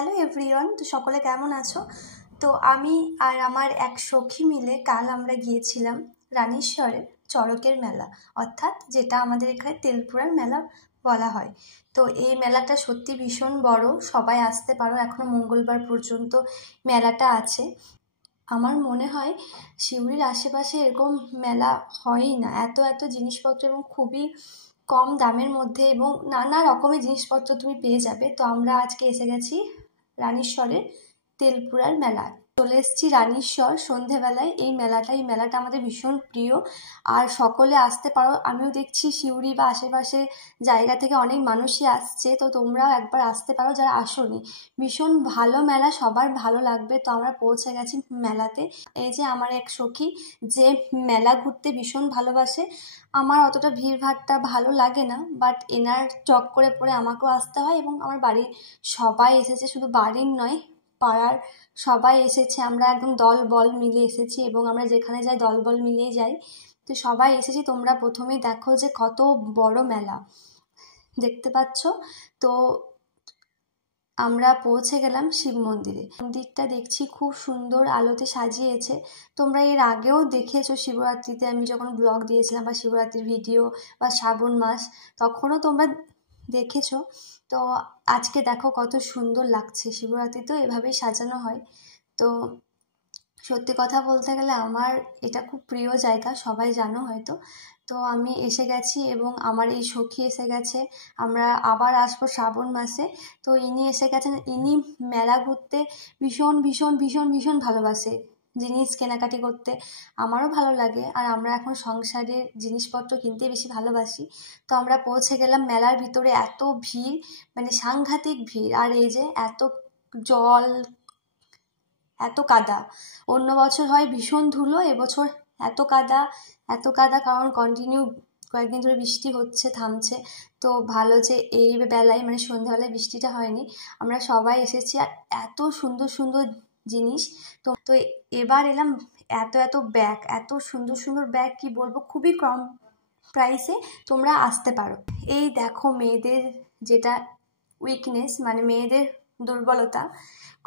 Hello everyone, তো সকলে কেমন আছো? তো আমি আর আমার এক সখী মিলে কাল আমরা গিয়েছিলাম রানীশ্বরের চড়কের মেলা, অর্থাৎ যেটা আমাদের এখানে তেলপুরার মেলা বলা হয়। তো এই মেলাটা সত্যি ভীষণ বড়, সবাই আসতে পারো, এখনো মঙ্গলবার পর্যন্ত মেলাটা আছে। আমার মনে হয় সিউড়ির আশেপাশে এরকম মেলা হয়ই না, এত এত জিনিসপত্র এবং খুবই কম দামের মধ্যে, এবং নানা রকমের জিনিসপত্র তুমি পেয়ে যাবে। তো আমরা আজকে এসে গেছি রানীশ্বরের তেলপুরার মেলায়, চলে এসেছি রানীশ্বর সন্ধেবেলায়। এই মেলাটা আমাদের ভীষণ প্রিয়, আর সকলে আসতে পারো। আমিও দেখছি সিউড়ি বা আশেপাশে জায়গা থেকে অনেক মানুষই আসছে, তো তোমরাও একবার আসতে পারো যারা আসোনি। ভীষণ ভালো মেলা, সবার ভালো লাগবে। তো আমরা পৌঁছে গেছি মেলাতে। এই যে আমার এক সখী, যে মেলা ঘুরতে ভীষণ ভালোবাসে। আমার অতটা ভিড়ভাট্টা ভালো লাগে না, বাট এনার চক্করে পড়ে আমাকেও আসতে হয়, এবং আমার বাড়ির সবাই এসেছে, শুধু বাড়ির নয় পাড়ার সবাই এসেছে। আমরা একদম দল বল মিলে এসেছি, এবং আমরা যেখানে যাই দল বল মিলিয়ে যাই। তো সবাই এসেছি। তোমরা প্রথমেই দেখো যে কত বড় মেলা দেখতে পাচ্ছ। তো আমরা পৌঁছে গেলাম শিব মন্দিরে। মন্দিরটা দেখছি খুব সুন্দর আলোতে সাজিয়েছে। তোমরা এর আগেও দেখেছো শিবরাত্রিতে আমি যখন ব্লগ দিয়েছিলাম, বা শিবরাত্রির ভিডিও, বা শ্রাবণ মাস, তখনও তোমরা দেখেছো। তো আজকে দেখো কত সুন্দর লাগছে, শিবরাত্রি তো এভাবেই সাজানো হয়। তো সত্যি কথা বলতে গেলে আমার এটা খুব প্রিয় জায়গা, সবাই জানো হয়তো। তো আমি এসে গেছি, এবং আমার এই সখী এসে গেছে। আমরা আবার আসবো শ্রাবণ মাসে। তো ইনি এসে গেছেন। ইনি মেলা ঘুরতে ভীষণ ভীষণ ভীষণ ভীষণ ভালোবাসে, জিনিস কেনাকাটি করতে। আমারও ভালো লাগে, আর আমরা এখন সংসারের জিনিসপত্র কিনতে বেশি ভালোবাসি। তো আমরা পৌঁছে গেলাম মেলার ভিতরে। এত ভিড়, মানে সাংঘাতিক ভিড়। আর এই যে এত জল, এত কাদা। অন্য বছর হয় ভীষণ ধুলো, এবছর এত কাদা, এত কাদা, কারণ কন্টিনিউ কয়েকদিন ধরে বৃষ্টি হচ্ছে, থামছে। তো ভালো যে এই বেলায়, মানে সন্ধ্যাবেলায় বৃষ্টিটা হয়নি। আমরা সবাই এসেছি, আর এত সুন্দর সুন্দর জিনিস। তো তো এবার এলাম, এত এত ব্যাগ, এত সুন্দর সুন্দর ব্যাগ, কি বলবো, খুবই কম প্রাইসে তোমরা আসতে পারো। এই দেখো মেয়েদের যেটা উইকনেস, মানে মেয়েদের দুর্বলতা,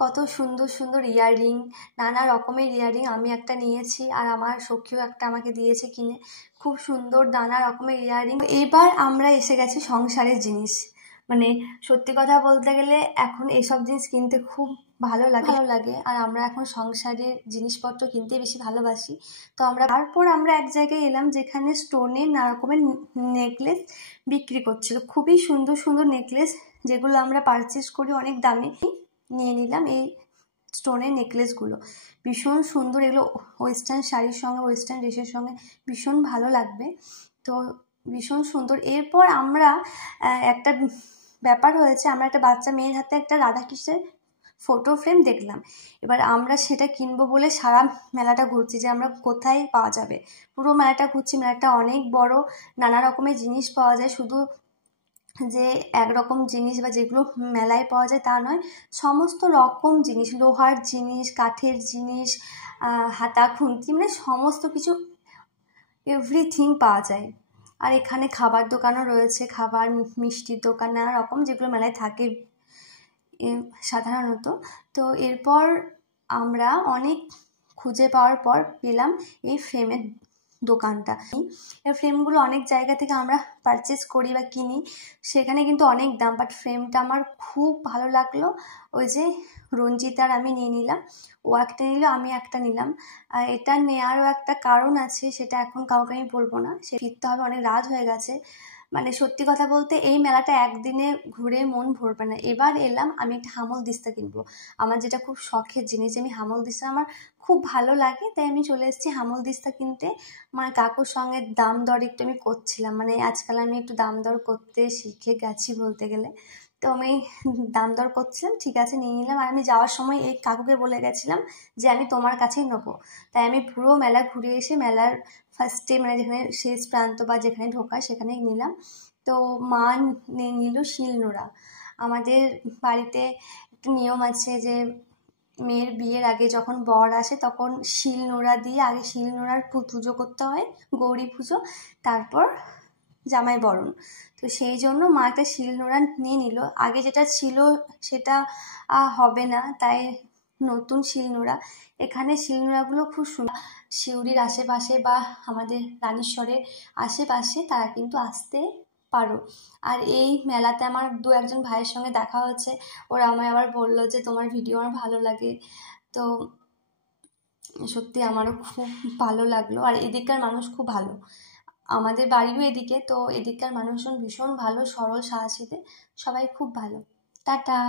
কত সুন্দর সুন্দর ইয়াররিং, নানা রকমের ইয়াররিং। আমি একটা নিয়েছি, আর আমার সখীও একটা আমাকে দিয়েছে কিনে। খুব সুন্দর নানা রকমের ইয়াররিং। এবার আমরা এসে গেছি সংসারের জিনিস। মানে সত্যি কথা বলতে গেলে এখন এইসব জিনিস কিনতে খুব ভালো লাগে, আর আমরা এখন সংসারের জিনিসপত্র কিনতে বেশি ভালোবাসি। তো তারপর আমরা এক জায়গায় এলাম যেখানে স্টোনের নানা রকমের নেকলেস বিক্রি করছিল। খুবই সুন্দর সুন্দর নেকলেস, যেগুলো আমরা পারচেস করি অনেক দামে। নিয়ে নিলাম এই স্টোনের নেকলেসগুলো, ভীষণ সুন্দর। এগুলো ওয়েস্টার্ন শাড়ির সঙ্গে, ওয়েস্টার্ন ড্রেসের সঙ্গে ভীষণ ভালো লাগবে। তো ভীষণ সুন্দর। এরপর আমরা একটা ব্যাপার হয়েছে, আমরা একটা বাচ্চা মেয়ের হাতে একটা রাধাকৃষ্ণের ফটো ফ্রেম দেখলাম। এবার আমরা সেটা কিনবো বলে সারা মেলাটা ঘুরছি, যে আমরা কোথায় পাওয়া যাবে। পুরো মেলাটা ঘুরছি। মেলাটা অনেক বড়, নানা রকমের জিনিস পাওয়া যায়। শুধু যে একরকম জিনিস বা যেগুলো মেলায় পাওয়া যায় তা নয়, সমস্ত রকম জিনিস, লোহার জিনিস, কাঠের জিনিস, হাতা খুন্তি, মানে সমস্ত কিছু, এভরিথিং পাওয়া যায়। আর এখানে খাবার দোকানও রয়েছে, খাবার, মিষ্টির দোকান, নানা রকম, যেগুলো মেলায় থাকে সাধারণত। তো এরপর আমরা অনেক খুঁজে পাওয়ার পর পেলাম এই ফ্রেমের দোকানটা। এই ফ্রেমগুলো অনেক জায়গা থেকে আমরা পারচেস করি বা কিনি, সেখানে কিন্তু অনেক দাম, বাট ফ্রেমটা আমার খুব ভালো লাগলো। ওই যে রঞ্জিতার আমি নিয়ে নিলাম, ও একটা নিল, আমি একটা নিলাম। আর এটা নেওয়ারও একটা কারণ আছে, সেটা এখন কাউকে আমি বলবো না, সে ফিরতে হবে, অনেক রাত হয়ে গেছে। মানে সত্যি কথা বলতে এই মেলাটা একদিনে ঘুরে মন ভরবে না। এবার এলাম, আমি একটা হামল দিস্তা কিনবো। আমার যেটা খুব শখের জিনিস, আমি হামল দিস্তা আমার খুব ভালো লাগে, তাই আমি চলে এসেছি হামল দিস্তা কিনতে। মানে কাকুর সঙ্গে দাম দর একটু আমি করছিলাম, মানে আজকাল আমি একটু দাম দর করতে শিখে গেছি বলতে গেলে। তো আমি দাম দর করছিলাম, ঠিক আছে নিয়ে নিলাম। আর আমি যাওয়ার সময় এই কাকুকে বলে গেছিলাম যে আমি তোমার কাছেই নেবো। তাই আমি পুরো মেলা ঘুরে এসে মেলার ফার্স্টে, মানে যেখানে শেষ প্রান্ত বা যেখানে ঢোকায় সেখানেই নিলাম। তো মা নিল শিলনোড়া। আমাদের বাড়িতে একটু নিয়ম আছে যে মেয়ের বিয়ের আগে যখন বর আসে তখন শিলনোড়া দিয়ে আগে শিলনোড়ার পুজো করতে হয়, গৌরী পুজো, তারপর জামাই বরণ। তো তো সেই জন্য মা একটা শিলনোড়া নিয়ে নিল। আগে যেটা ছিল সেটা হবে না, তাই নতুন শিলনোড়া। এখানে শিলনোড়াগুলো খুব সুন্দর, সিউড়ির আশেপাশে বা আমাদের রানীশ্বরের আশেপাশে তারা কিন্তু আসতে পারো। আর এই মেলাতে আমার দু একজন ভাইয়ের সঙ্গে দেখা হচ্ছে, ওরা আমায় আবার বললো যে তোমার ভিডিও আমার ভালো লাগে। তো সত্যি আমারও খুব ভালো লাগলো। আর এদিককার মানুষ খুব ভালো, আমাদের বাড়িও এদিকে, তো এদিককার মানুষজন ভীষণ ভালো, সরল সাদাসিধে, সবাই খুব ভালো। টাটা।